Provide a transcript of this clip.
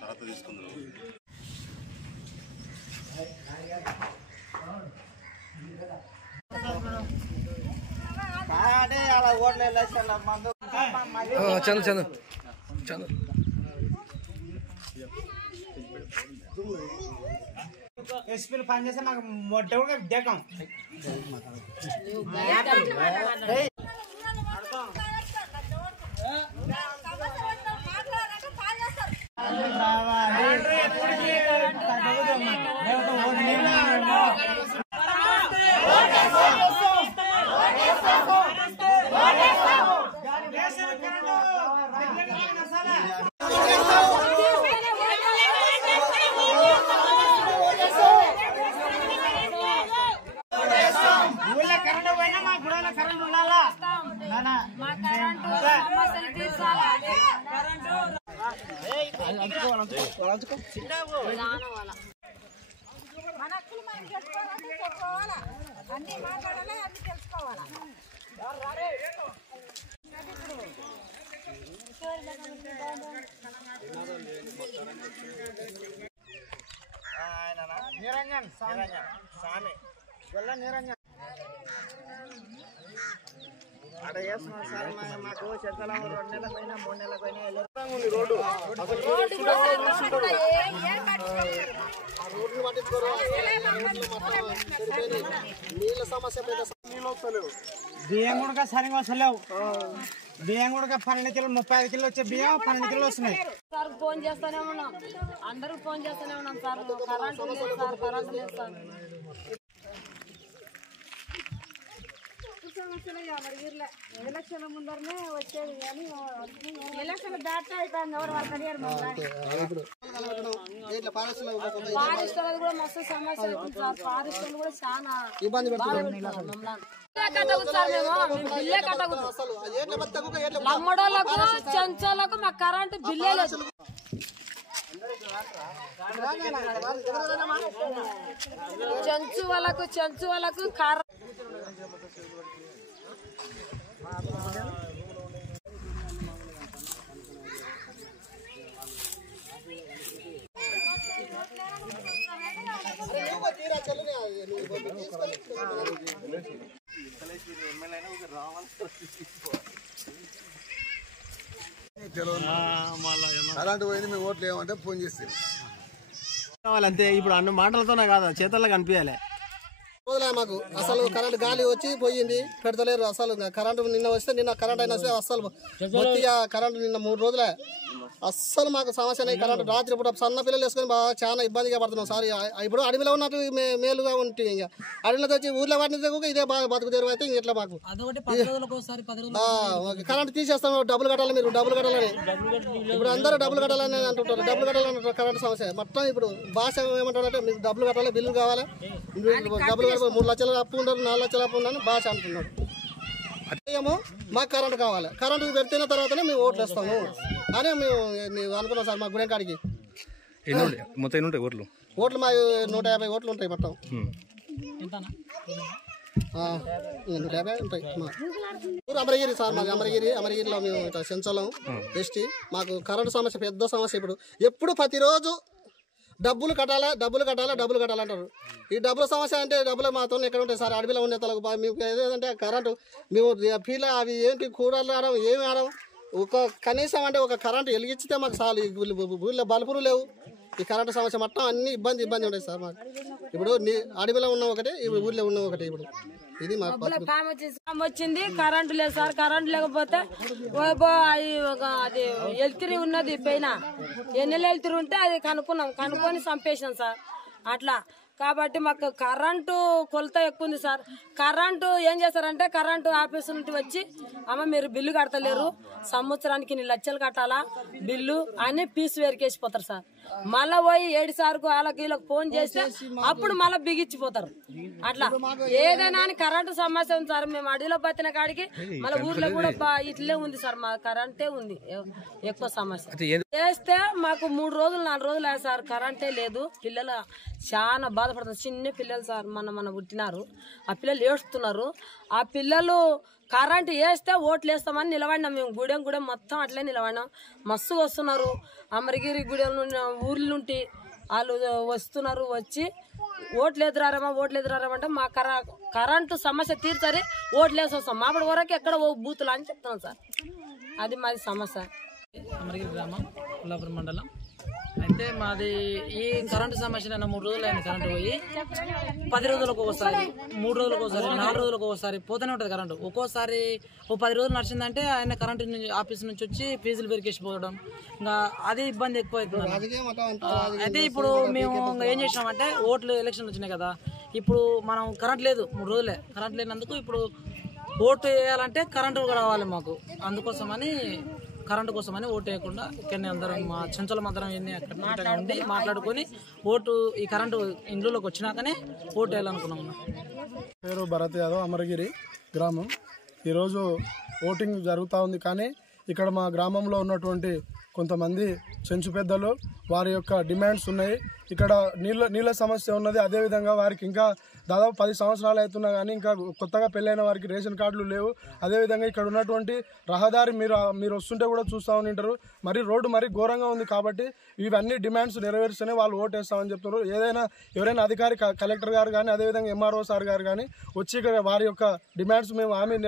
తర్వాత తీసుకుందాం. చందు చందు చందు ఎస్పీలు పని చేస్తే మాకు మొట్ట కూడా దేకం అన్ని మాట్లాడాలి, అన్ని తెలుసుకోవాలా. నిరంజన్ స్వామి గొల్ల నిరంజన్ అక్కడ చేస్తున్నాం సార్. మాకు చెత్తలం 2 నెలలకైనా 3 నెలలకైనా రోడ్డు నీళ్ళ సమస్య బియ్యం కూడా సరిగా వస్తలేవు. బియ్యం కూడా 12 కిలోలు 35 కిలోలు వచ్చే బియ్యం 12 కిలోలు వస్తున్నాయి. సార్ ఫోన్ చేస్తానే ఉన్నాం, అందరూ ఫోన్ చేస్తూనే ఉన్నాం సార్. కరెంటు లేదు సార్, కరెంటు లేదు సార్. ఎలక్షన్ ముందరనే వచ్చేది కానీ ఎలక్షన్ దాటే అయిపోయింది. ఎవరు వాళ్ళు అడిగారు. ఫారెస్ట్ వాళ్ళు కూడా మస్తు సమస్య అవుతుంది సార్. ఫారెస్ట్ వాళ్ళు కూడా చాలా ఇబ్బంది లమ్మడోళ్ళకు చెంచోళ్ళకు మాకు కరెంటు బిల్లే లేదు. చెంచు వాళ్ళకు కరెంట్ అలాంటి పోయింది. మేము ఓట్లు ఏమంటే ఫోన్ చేస్తే కావాలంతే. ఇప్పుడు అన్న మాటలతోనే కాదు, చేతల్లో కనిపించాలి. మాకు అసలు కరెంట్ గాలి వచ్చి పోయింది, పెడతలేరు అసలు. కరెంటు నిన్న వస్తే నిన్న కరెంట్ అయినా సరే అస్సలు మొత్తిగా కరెంటు నిన్న 3 రోజులే అస్సలు మాకు సమస్య. కరెంటు రాత్రి ఇప్పుడు సన్న పిల్లలు వేసుకొని బాగా చాలా ఇబ్బందిగా పడుతున్నాం సార్. ఇప్పుడు అడవిలో ఉన్నట్టు మేలుగా ఉంటుంది. ఇంకా అడవిలోకి వచ్చి ఊర్లో వాటిని ఇదే బాగా బతుకు తెరువు అయితే ఇట్లా మాకు కరెంట్ తీసేస్తాం. డబ్బులు కట్టాలి, మీరు డబ్బులు కట్టాలని ఇప్పుడు అందరూ డబ్బులు కట్టాలని అంటుంటారు. డబ్బులు కట్టాలంటారు. కరెంట్ సమస్య మొత్తం ఇప్పుడు భాష ఏమంటారంటే మీకు డబ్బులు కట్టాలి, బిల్లు కావాలి, డబ్బులు కట్టాలి. 3 లక్షల అప్పు ఉండరు, 4 లక్షల అప్పు ఉండని భాష అంటున్నారు. ఏమో మాకు కరెంట్ కావాలి, కరెంటు పెడితేనే తర్వాతనే మేము ఓట్లు వేస్తాము అని మేము అనుకున్నాం సార్. మా గుడి కాడికి మొత్తం ఉంటాయి ఓట్లు మా 150 ఓట్లు ఉంటాయి మొత్తం. 150 ఉంటాయి. అమరగిరి సార్, మాది అమరగిరిలో మేము ఇట్లా సెంచలం ఎస్టీ. మాకు కరెంటు సమస్య పెద్ద సమస్య. ఎప్పుడు ప్రతిరోజు డబ్బులు కట్టాలంటారు. ఈ డబ్బుల సమస్య అంటే డబ్బులు మాతో ఎక్కడ ఉంటాయి సార్. అడవిలో ఉండే తలకు మీకు ఏదంటే కరెంటు మేము ఫీల్ అవి ఏంటి కూరలు ఆడడం ఏమి ఆడడం. కనీసం అంటే ఒక కరెంటు వెలిగించితే మాకు చాలు. ఊళ్ళో బల్బులు లేవు. ఈ కరెంటు సమస్య మొత్తం అన్ని ఇబ్బంది ఉంటాయి సార్ మాకు. ఇప్పుడు అడవిలో ఉన్న ఒకటి, ఇప్పుడు ఊళ్ళో ఉన్న ఒకటి. ఇప్పుడు ఇది మాకు వచ్చింది. కరెంటు లేదు సార్. కరెంటు లేకపోతే అది ఎల్తిరి ఉన్నది పైన ఎన్నెల ఎల్తిరి ఉంటే అది కనుక్కొని చంపేసాం సార్. అట్లా కాబట్టి మాకు కరెంటు కొలత ఎక్కువ ఉంది సార్. కరెంటు ఏం చేస్తారంటే కరెంటు ఆఫీసు నుండి వచ్చి అమ్మ మీరు బిల్లు కడతలేరు, సంవత్సరానికి 2 లక్షలు కట్టాలా బిల్లు అని పీసు వేరికేసిపోతారు సార్. మళ్ళా పోయి 7 సార్కు వాళ్ళకి వీళ్ళకి ఫోన్ చేస్తే అప్పుడు మళ్ళీ బిగించిపోతారు. అట్లా ఏదైనా అని కరెంటు సమస్య ఉంది సార్. మేము అడవిలో పత్తిన కాడికి మళ్ళీ ఊర్లో కూడా ఇట్లే ఉంది సార్. మా కరెంటే ఉంది ఎక్కువ సమస్య. చేస్తే మాకు 3 రోజులు 4 రోజులు అయ్యాయి సార్, కరెంటే లేదు. పిల్లలు చాలా బాధపడుతున్నారు. చిన్న పిల్లలు సార్, మన పుట్టినారు. ఆ పిల్లలు ఏడుస్తున్నారు. ఆ పిల్లలు కరెంటు వేస్తే ఓట్లు వేస్తామని నిలబడినాం. మేము గుడెం మొత్తం అట్లే నిలబడినాం. మస్తుగా వస్తున్నారు. అమరగిరి గుడెం ఊర్ల నుండి వాళ్ళు వస్తున్నారు. వచ్చి ఓట్లు ఎదురారామంటే మా కరెంటు సమస్య తీర్చారి ఓట్లు వేసి వస్తాం. మాపటి వరకు ఎక్కడ బూతులు అని చెప్తున్నాం సార్. అది మాది సమస్య. అమరగిరి గ్రామం, కొల్లాపురం మండలం. అయితే మాది ఈ కరెంటు సమస్య 3 రోజులు అయింది. కరెంటు పోయి 10 రోజులకు ఒకసారి, 3 రోజులకు ఒకసారి, 4 రోజులకు ఒకసారి పోతూనే ఉంటుంది కరెంటు. ఒక్కోసారి 10 రోజులు నడిచిందంటే ఆయన కరెంటు ఆఫీస్ నుంచి వచ్చి ఫీజులు పెరికేసిపోవడం, ఇంకా అది ఇబ్బంది ఎక్కువ అవుతుంది. అయితే ఇప్పుడు మేము ఏం చేసినామంటే ఓట్లు ఎలక్షన్ వచ్చినాయి కదా, ఇప్పుడు మనం కరెంట్ లేదు, 3 రోజులే కరెంట్ లేనందుకు ఇప్పుడు ఓటు వేయాలంటే కరెంటు కూడా కావాలి మాకు. అందుకోసమని కరెంటు కోసమని ఓటు వేయకుండా ఇక్కడనే అందరం మా చెంచలం అందరం అక్కడ ఉండి మాట్లాడుకొని ఓటు ఈ కరెంటు ఇంట్లోకి వచ్చినాకనే ఓటు వేయాలనుకున్నాం. పేరు భరత్ యాదవ్, అమరగిరి గ్రామం. ఈరోజు ఓటింగ్ జరుగుతూ ఉంది. కానీ ఇక్కడ మా గ్రామంలో ఉన్నటువంటి కొంతమంది చెంచు పెద్దలు వారి యొక్క డిమాండ్స్ ఉన్నాయి. ఇక్కడ నీళ్ళ సమస్య ఉన్నది. అదేవిధంగా వారికి ఇంకా దాదాపు 10 సంవత్సరాలు అవుతున్నా కానీ ఇంకా కొత్తగా పెళ్ళైన వారికి రేషన్ కార్డులు లేవు. అదేవిధంగా ఇక్కడ ఉన్నటువంటి రహదారి మీరు వస్తుంటే కూడా చూస్తూ ఉంటారు. రోడ్డు ఘోరంగా ఉంది. కాబట్టి ఇవన్నీ డిమాండ్స్ నెరవేర్స్తేనే వాళ్ళు ఓటు వేస్తామని చెప్తున్నారు. ఎవరైనా అధికారి కలెక్టర్ గారు కానీ అదేవిధంగా ఎంఆర్ఓ సార్ గారు కానీ వచ్చి ఇక్కడ వారి యొక్క డిమాండ్స్ మేము హామీ